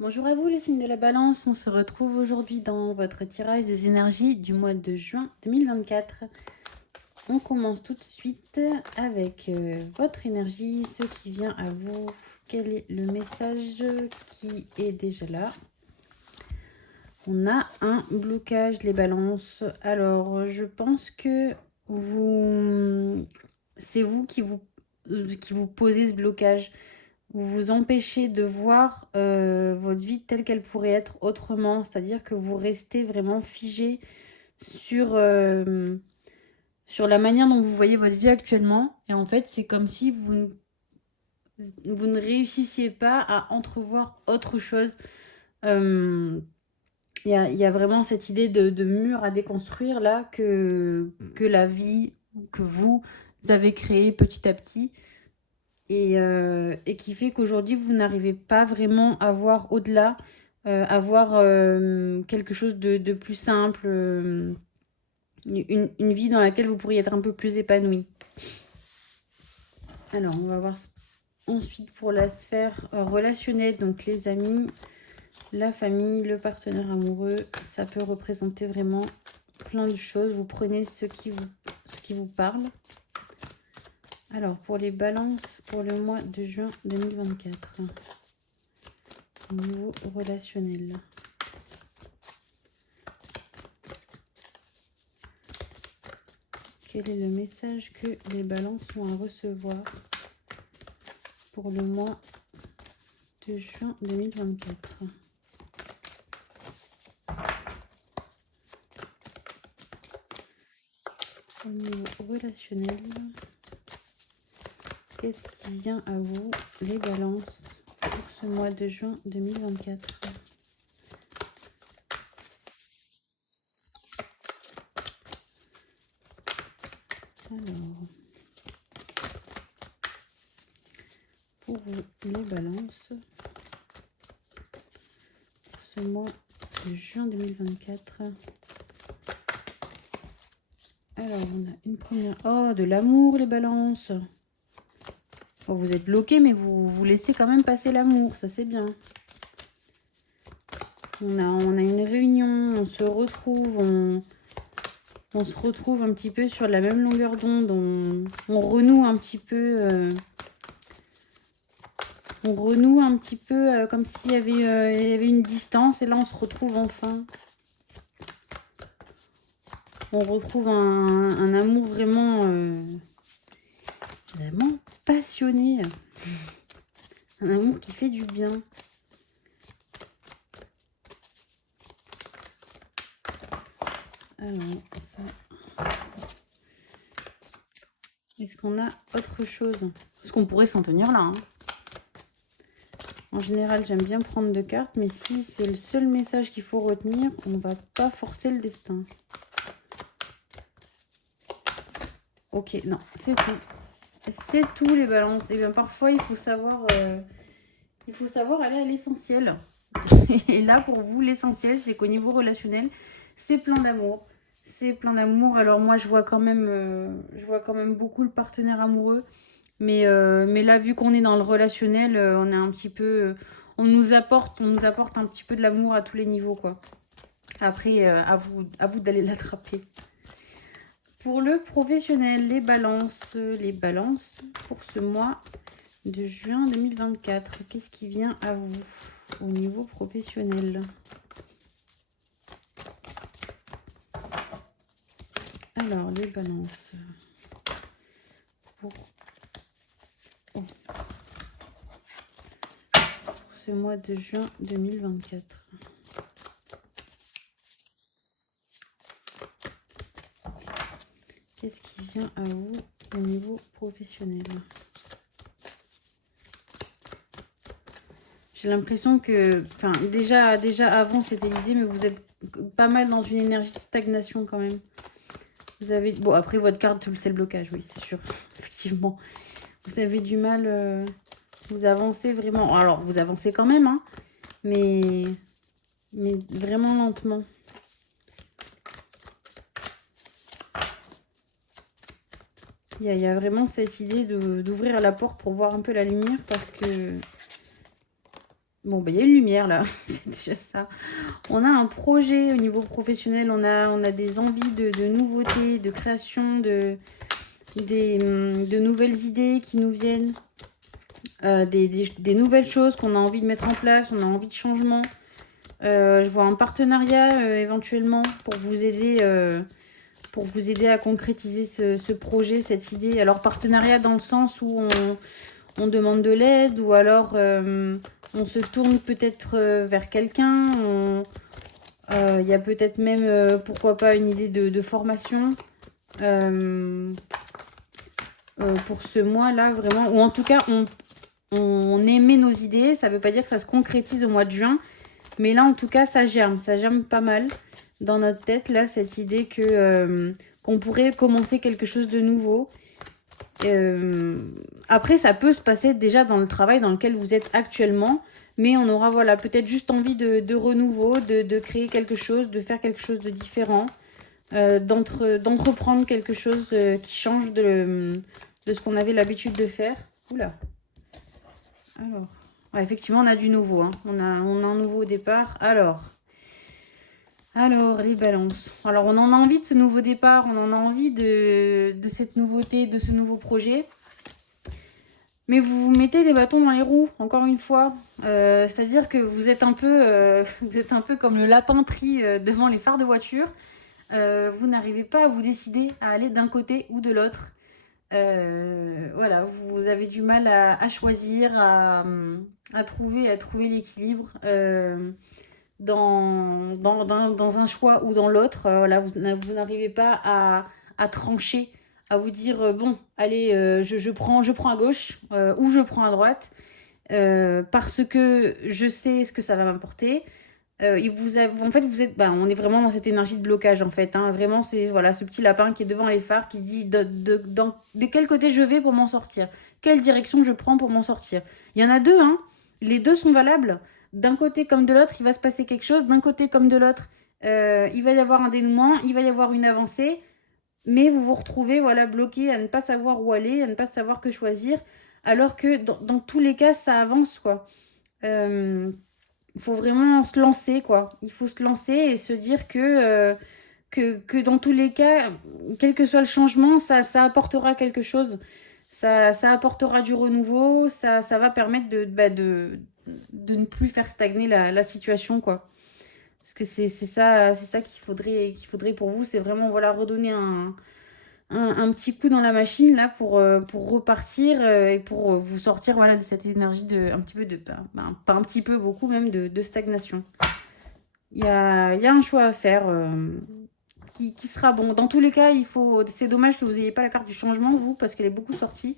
Bonjour à vous les signes de la balance, on se retrouve aujourd'hui dans votre tirage des énergies du mois de juin 2024. On commence tout de suite avec votre énergie, ce qui vient à vous. Quel est le message qui est déjà là? On a un blocage, les balances. Alors, je pense que c'est vous qui vous posez ce blocage. Vous vous empêchez de voir votre vie telle qu'elle pourrait être autrement. C'est-à-dire que vous restez vraiment figé sur la manière dont vous voyez votre vie actuellement. Et en fait, c'est comme si vous ne réussissiez pas à entrevoir autre chose. Euh, il y a vraiment cette idée de mur à déconstruire là que la vie, que vous avez créé petit à petit. Et qui fait qu'aujourd'hui, vous n'arrivez pas vraiment à voir au-delà, à voir quelque chose de plus simple, une vie dans laquelle vous pourriez être un peu plus épanoui. Alors, on va voir ensuite pour la sphère relationnelle, donc les amis, la famille, le partenaire amoureux, ça peut représenter vraiment plein de choses. Vous prenez ce qui vous parle. Alors, pour les balances, pour le mois de juin 2024, au niveau relationnel. Quel est le message que les balances ont à recevoir pour le mois de juin 2024? Au niveau relationnel, qu'est-ce qui vient à vous, les balances, pour ce mois de juin 2024? Alors, pour vous, les balances, pour ce mois de juin 2024. Alors, on a une première... Oh, de l'amour, les balances. Oh, vous êtes bloqué, mais vous laissez quand même passer l'amour. Ça, c'est bien. On a une réunion, on se retrouve, on se retrouve un petit peu sur la même longueur d'onde. On renoue un petit peu... on renoue un petit peu comme s'il il y avait une distance. Et là, on se retrouve enfin. On retrouve un amour vraiment passionné. Un amour qui fait du bien. Alors, ça... Est-ce qu'on a autre chose? Parce qu'on pourrait s'en tenir là. Hein. En général, j'aime bien prendre 2 cartes, mais si c'est le seul message qu'il faut retenir, on ne va pas forcer le destin. Ok, non, c'est tout. C'est tout les balances. Et bien parfois, il faut savoir aller à l'essentiel. Et là, pour vous, l'essentiel, c'est qu'au niveau relationnel, c'est plein d'amour. C'est plein d'amour. Alors moi, je vois quand même beaucoup le partenaire amoureux. Mais là, vu qu'on est dans le relationnel, on est un petit peu... on nous apporte un petit peu de l'amour à tous les niveaux, quoi. Après, à vous d'aller l'attraper. Pour le professionnel, les balances pour ce mois de juin 2024. Qu'est-ce qui vient à vous au niveau professionnel? Alors, les balances. Pour ce mois de juin 2024. Qu'est-ce qui vient à vous au niveau professionnel? J'ai l'impression que... Enfin, déjà avant, c'était l'idée, mais vous êtes pas mal dans une énergie de stagnation quand même. Vous avez... Bon, après, votre carte, c'est le blocage, oui, c'est sûr. Effectivement. Vous avez du mal... Vous avancez vraiment... Alors, vous avancez quand même, hein. Mais vraiment lentement. Il y a vraiment cette idée d'ouvrir la porte pour voir un peu la lumière parce que Bon, bah, il y a une lumière là, c'est déjà ça. On a un projet au niveau professionnel, on a des envies de nouveautés, de création, de nouvelles idées qui nous viennent, des nouvelles choses qu'on a envie de mettre en place, on a envie de changement. Je vois un partenariat éventuellement pour vous aider à concrétiser ce projet, cette idée. Alors partenariat dans le sens où on demande de l'aide ou alors on se tourne peut-être vers quelqu'un. Il y a peut-être même, pourquoi pas, une idée de formation pour ce mois-là, vraiment. Ou en tout cas, on émet nos idées. Ça ne veut pas dire que ça se concrétise au mois de juin. Mais là, en tout cas, ça germe pas mal dans notre tête, là, cette idée qu'on pourrait commencer quelque chose de nouveau. Après, ça peut se passer déjà dans le travail dans lequel vous êtes actuellement, mais on aura voilà, peut-être juste envie de renouveau, de créer quelque chose, de faire quelque chose de différent, d'entreprendre quelque chose qui change de ce qu'on avait l'habitude de faire. Oula. Alors, ouais, effectivement, on a du nouveau. Hein. On a un nouveau départ. Alors, les balances. Alors, on en a envie de ce nouveau départ. On en a envie de cette nouveauté, de ce nouveau projet. Mais vous vous mettez des bâtons dans les roues, encore une fois. C'est-à-dire que vous êtes un peu comme le lapin pris devant les phares de voiture. Vous n'arrivez pas à vous décider à aller d'un côté ou de l'autre. Voilà, vous avez du mal à choisir, à trouver l'équilibre dans un choix ou dans l'autre. Voilà, vous n'arrivez pas à trancher, à vous dire bon, allez, je prends à gauche ou je prends à droite parce que je sais ce que ça va m'apporter. En fait, on est vraiment dans cette énergie de blocage en fait. Hein. Vraiment, c'est voilà, ce petit lapin qui est devant les phares qui se dit de quel côté je vais pour m'en sortir, quelle direction je prends pour m'en sortir. Il y en a deux, hein. Les deux sont valables. D'un côté comme de l'autre, il va se passer quelque chose. D'un côté comme de l'autre, il va y avoir un dénouement, il va y avoir une avancée, mais vous vous retrouvez voilà bloqué à ne pas savoir où aller, à ne pas savoir que choisir, alors que dans tous les cas, ça avance quoi. Il faut vraiment se lancer, quoi. Il faut se lancer et se dire que dans tous les cas, quel que soit le changement, ça apportera quelque chose. Ça apportera du renouveau, ça va permettre de ne plus faire stagner la situation, quoi. Parce que c'est ça qu'il faudrait pour vous, c'est vraiment voilà, redonner un petit coup dans la machine là pour repartir et pour vous sortir voilà, de cette énergie un petit peu pas un petit peu, beaucoup même de stagnation. Il y a un choix à faire qui sera bon. Dans tous les cas, c'est dommage que vous n'ayez pas la carte du changement, vous, parce qu'elle est beaucoup sortie.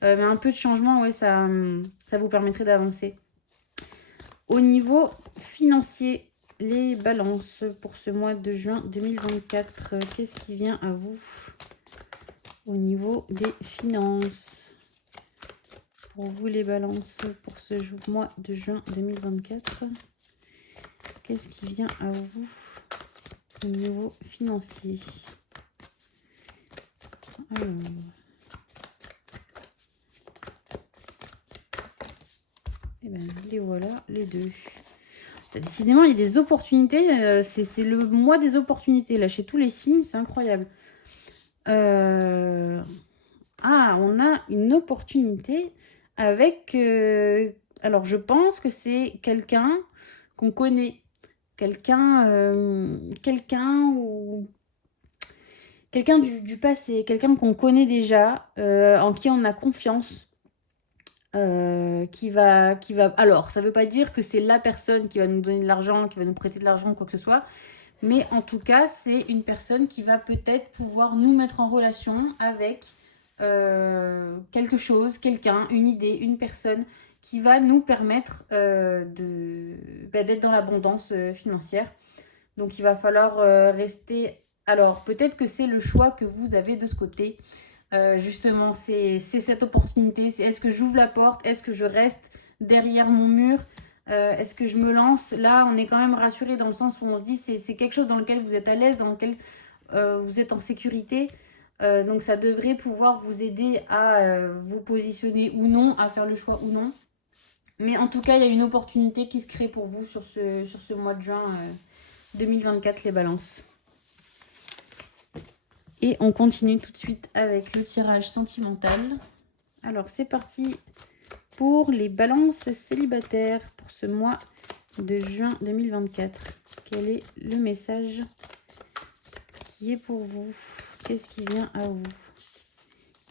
Mais un peu de changement, ouais, ça vous permettrait d'avancer. Au niveau financier, les balances pour ce mois de juin 2024, qu'est-ce qui vient à vous au niveau des finances? Pour vous les balances pour ce mois de juin 2024, qu'est-ce qui vient à vous au niveau financier? Alors, et bien les voilà, les deux. Décidément, il y a des opportunités. C'est le mois des opportunités là chez tous les signes, c'est incroyable. Ah, on a une opportunité avec... alors, je pense que c'est quelqu'un qu'on connaît. Quelqu'un du passé. Quelqu'un qu'on connaît déjà, en qui on a confiance. Qui va... Alors, ça ne veut pas dire que c'est la personne qui va nous donner de l'argent, qui va nous prêter de l'argent, quoi que ce soit. Mais en tout cas, c'est une personne qui va peut-être pouvoir nous mettre en relation avec quelque chose, quelqu'un, une idée, une personne qui va nous permettre d'être dans l'abondance financière. Donc, il va falloir rester... Alors, peut-être que c'est le choix que vous avez de ce côté. Justement, c'est cette opportunité. Est-ce que j'ouvre la porte? Est-ce que je reste derrière mon mur? Est-ce que je me lance? Là, on est quand même rassuré dans le sens où on se dit c'est quelque chose dans lequel vous êtes à l'aise, dans lequel vous êtes en sécurité. Donc, ça devrait pouvoir vous aider à vous positionner ou non, à faire le choix ou non. Mais en tout cas, il y a une opportunité qui se crée pour vous sur ce mois de juin 2024, les balances. Et on continue tout de suite avec le tirage sentimental. Alors, c'est parti pour les balances célibataires pour ce mois de juin 2024. Quel est le message qui est pour vous? Qu'est-ce qui vient à vous?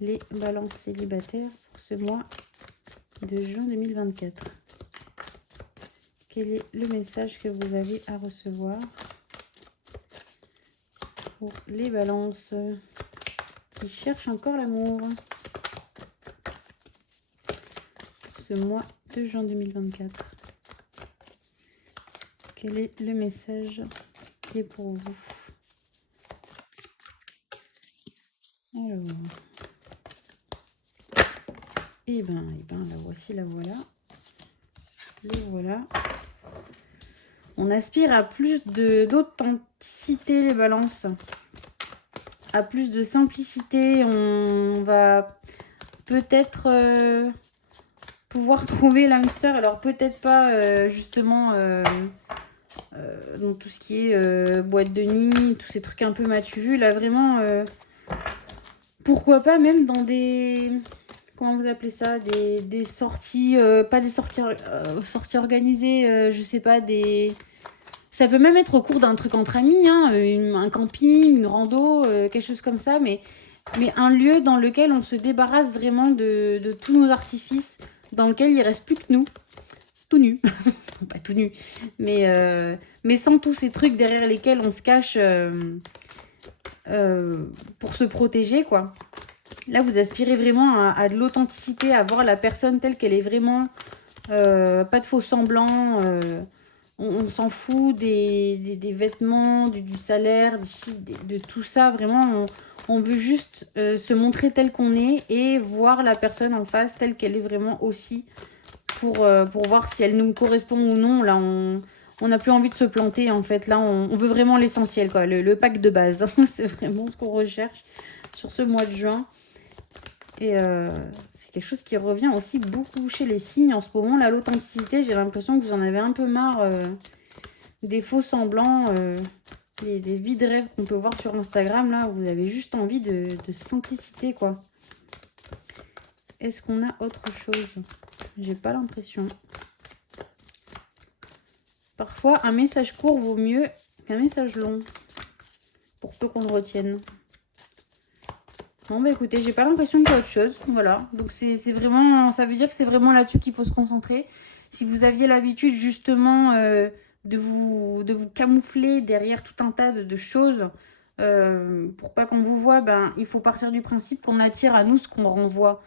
Les balances célibataires pour ce mois de juin 2024. Quel est le message que vous avez à recevoir pour les balances qui cherchent encore l'amour pour ce mois de juin 2024? Quel est le message qui est pour vous? Alors, et ben, la voici, la voilà. Le voilà. On aspire à plus d'authenticité, les balances. À plus de simplicité. On va peut-être pouvoir trouver l'âme sœur. Alors, peut-être pas justement dans tout ce qui est boîte de nuit, tous ces trucs un peu m'as-tu vu. Là, vraiment, pourquoi pas même dans des... Comment vous appelez ça? Des sorties, pas des sorties organisées, je sais pas, des... Ça peut même être au cours d'un truc entre amis, hein, un camping, une rando, quelque chose comme ça, mais un lieu dans lequel on se débarrasse vraiment de tous nos artifices, dans lequel il ne reste plus que nous, tout nus, pas tout nus, mais sans tous ces trucs derrière lesquels on se cache pour se protéger, quoi. Là, vous aspirez vraiment à de l'authenticité, à voir la personne telle qu'elle est vraiment. Pas de faux semblants. On s'en fout des vêtements, du salaire, de tout ça. Vraiment, on veut juste se montrer tel qu'on est et voir la personne en face telle qu'elle est vraiment aussi pour voir si elle nous correspond ou non. Là, on n'a plus envie de se planter, en fait. Là, on veut vraiment l'essentiel, quoi. Le pack de base. C'est vraiment ce qu'on recherche sur ce mois de juin. Et c'est quelque chose qui revient aussi beaucoup chez les signes en ce moment. Là, l'authenticité, j'ai l'impression que vous en avez un peu marre des faux semblants, des vies de rêve qu'on peut voir sur Instagram. Là, vous avez juste envie de simplicité, quoi. Est-ce qu'on a autre chose? J'ai pas l'impression. Parfois, un message court vaut mieux qu'un message long, pour peu qu'on le retienne. Bon, bah écoutez, j'ai pas l'impression qu'il y a autre chose. Voilà. Donc, c'est vraiment... Ça veut dire que c'est vraiment là-dessus qu'il faut se concentrer. Si vous aviez l'habitude, justement, de vous camoufler derrière tout un tas de choses, pour pas qu'on vous voit, ben, il faut partir du principe qu'on attire à nous ce qu'on renvoie.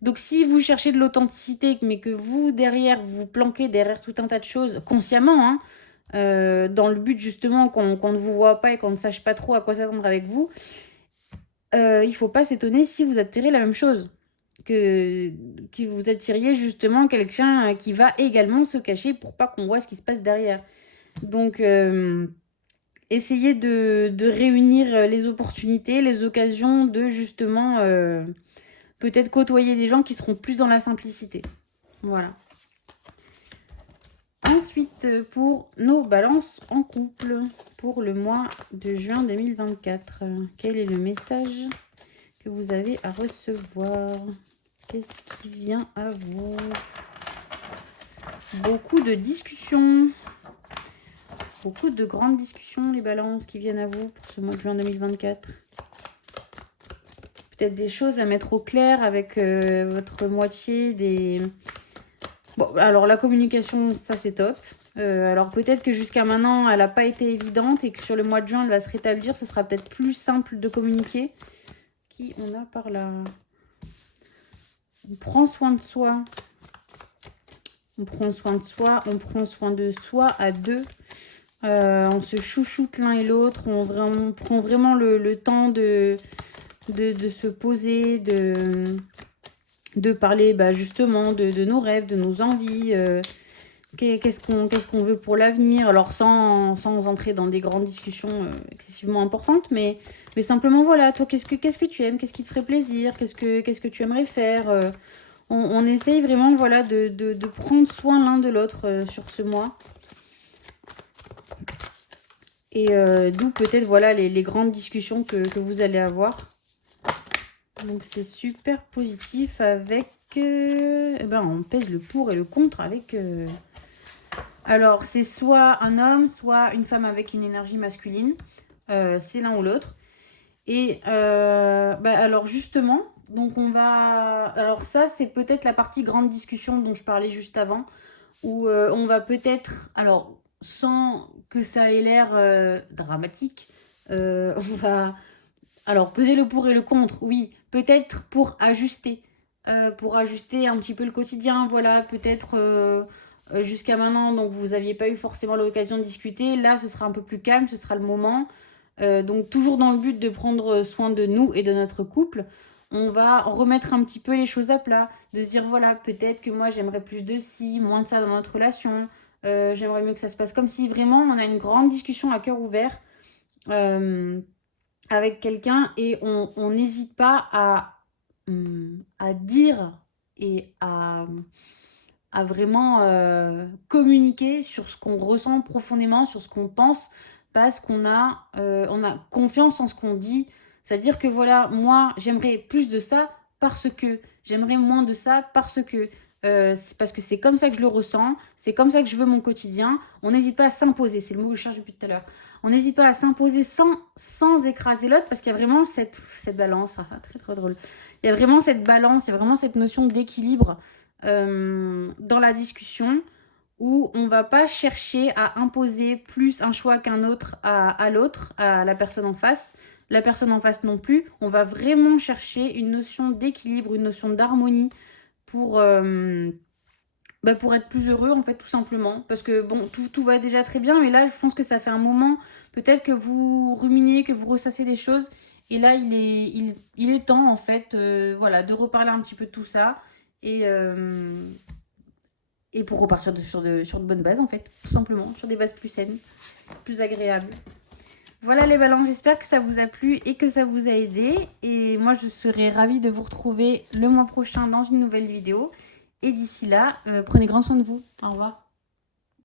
Donc, si vous cherchez de l'authenticité, mais que vous, derrière, vous planquez derrière tout un tas de choses, consciemment, hein, dans le but, justement, qu'on ne vous voit pas et qu'on ne sache pas trop à quoi s'attendre avec vous, il ne faut pas s'étonner si vous attirez la même chose. Que vous attiriez justement quelqu'un qui va également se cacher pour pas qu'on voit ce qui se passe derrière. Donc, essayez de réunir les opportunités, les occasions de justement peut-être côtoyer des gens qui seront plus dans la simplicité. Voilà. Ensuite, pour nos balances en couple, pour le mois de juin 2024, quel est le message que vous avez à recevoir? Qu'est-ce qui vient à vous? Beaucoup de discussions. Beaucoup de grandes discussions, les balances qui viennent à vous pour ce mois de juin 2024. Peut-être des choses à mettre au clair avec votre moitié. Bon, alors la communication, ça c'est top. Alors peut-être que jusqu'à maintenant, elle n'a pas été évidente et que sur le mois de juin, elle va se rétablir. Ce sera peut-être plus simple de communiquer. Qui on a par là? On prend soin de soi. On prend soin de soi. On prend soin de soi à deux. On se chouchoute l'un et l'autre. On prend vraiment le temps de se poser, de parler justement de nos rêves, de nos envies. Qu'est-ce qu'on veut pour l'avenir? Alors sans entrer dans des grandes discussions excessivement importantes, mais simplement voilà, toi qu'est-ce que tu aimes? Qu'est-ce qui te ferait plaisir? Qu'est-ce que tu aimerais faire? On essaye vraiment, voilà, de prendre soin l'un de l'autre sur ce mois. Et d'où peut-être, voilà, les grandes discussions que vous allez avoir. Donc, c'est super positif avec... eh ben, on pèse le pour et le contre avec... Alors, c'est soit un homme, soit une femme avec une énergie masculine. C'est l'un ou l'autre. Et alors, justement, donc on va... Alors, ça, c'est peut-être la partie grande discussion dont je parlais juste avant. Où on va peut-être... Alors, sans que ça ait l'air dramatique, on va... Alors, peser le pour et le contre, oui. Peut-être pour ajuster. Pour ajuster un petit peu le quotidien, voilà. Peut-être jusqu'à maintenant, donc vous n'aviez pas eu forcément l'occasion de discuter. Là, ce sera un peu plus calme, ce sera le moment. Donc, toujours dans le but de prendre soin de nous et de notre couple. On va remettre un petit peu les choses à plat. De se dire, voilà, peut-être que moi, j'aimerais plus de ci, moins de ça dans notre relation. J'aimerais mieux que ça se passe comme si. Vraiment, on a une grande discussion à cœur ouvert. Avec quelqu'un et on n'hésite pas à dire et à vraiment communiquer sur ce qu'on ressent profondément, sur ce qu'on pense, parce on a confiance en ce qu'on dit. C'est-à-dire que voilà, moi, j'aimerais plus de ça parce que, j'aimerais moins de ça parce que, c'est parce que c'est comme ça que je le ressens, c'est comme ça que je veux mon quotidien. On n'hésite pas à s'imposer, c'est le mot que je cherche depuis tout à l'heure. On n'hésite pas à s'imposer sans écraser l'autre parce qu'il y a vraiment cette balance, très très drôle. Il y a vraiment cette balance, il y a vraiment cette notion d'équilibre dans la discussion où on va pas chercher à imposer plus un choix qu'un autre à l'autre, à la personne en face. La personne en face non plus. On va vraiment chercher une notion d'équilibre, une notion d'harmonie pour être plus heureux, en fait, tout simplement. Parce que, bon, tout va déjà très bien, mais là, je pense que ça fait un moment, peut-être que vous ruminez, que vous ressassez des choses. Et là, il est temps, en fait, voilà, de reparler un petit peu de tout ça. Et pour repartir sur de bonnes bases, en fait, tout simplement. Sur des bases plus saines, plus agréables. Voilà les balances, j'espère que ça vous a plu et que ça vous a aidé. Et moi, je serai ravie de vous retrouver le mois prochain dans une nouvelle vidéo. Et d'ici là, prenez grand soin de vous. Au revoir.